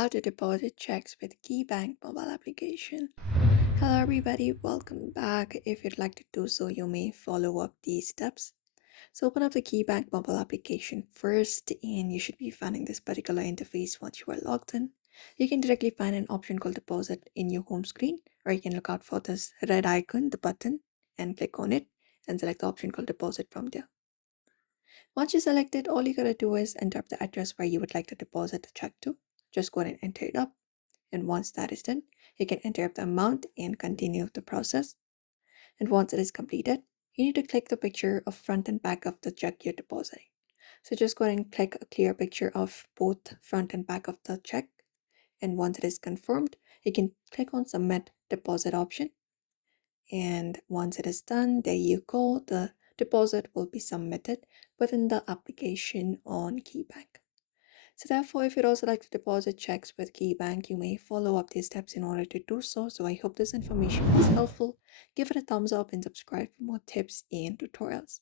how to deposit checks with KeyBank Mobile application. Hello everybody, welcome back. If you'd like to do so, you may follow up these steps. So open up the KeyBank Mobile application first and you should be finding this particular interface once you are logged in. You can directly find an option called deposit in your home screen, or you can look out for this red icon, the button, and click on it and select the option called deposit from there. Once you select it, all you gotta do is enter up the address where you would like to deposit the check to. Just go ahead and enter it up. And once that is done, you can enter up the amount and continue the process. And once it is completed, you need to click the picture of front and back of the check you're depositing. So just go ahead and click a clear picture of both front and back of the check. And once it is confirmed, you can click on submit deposit option. And once it is done, there you go. The deposit will be submitted within the application on KeyBank. So therefore, if you'd also like to deposit checks with KeyBank, you may follow up these steps in order to do so. So I hope this information was helpful. Give it a thumbs up and subscribe for more tips and tutorials.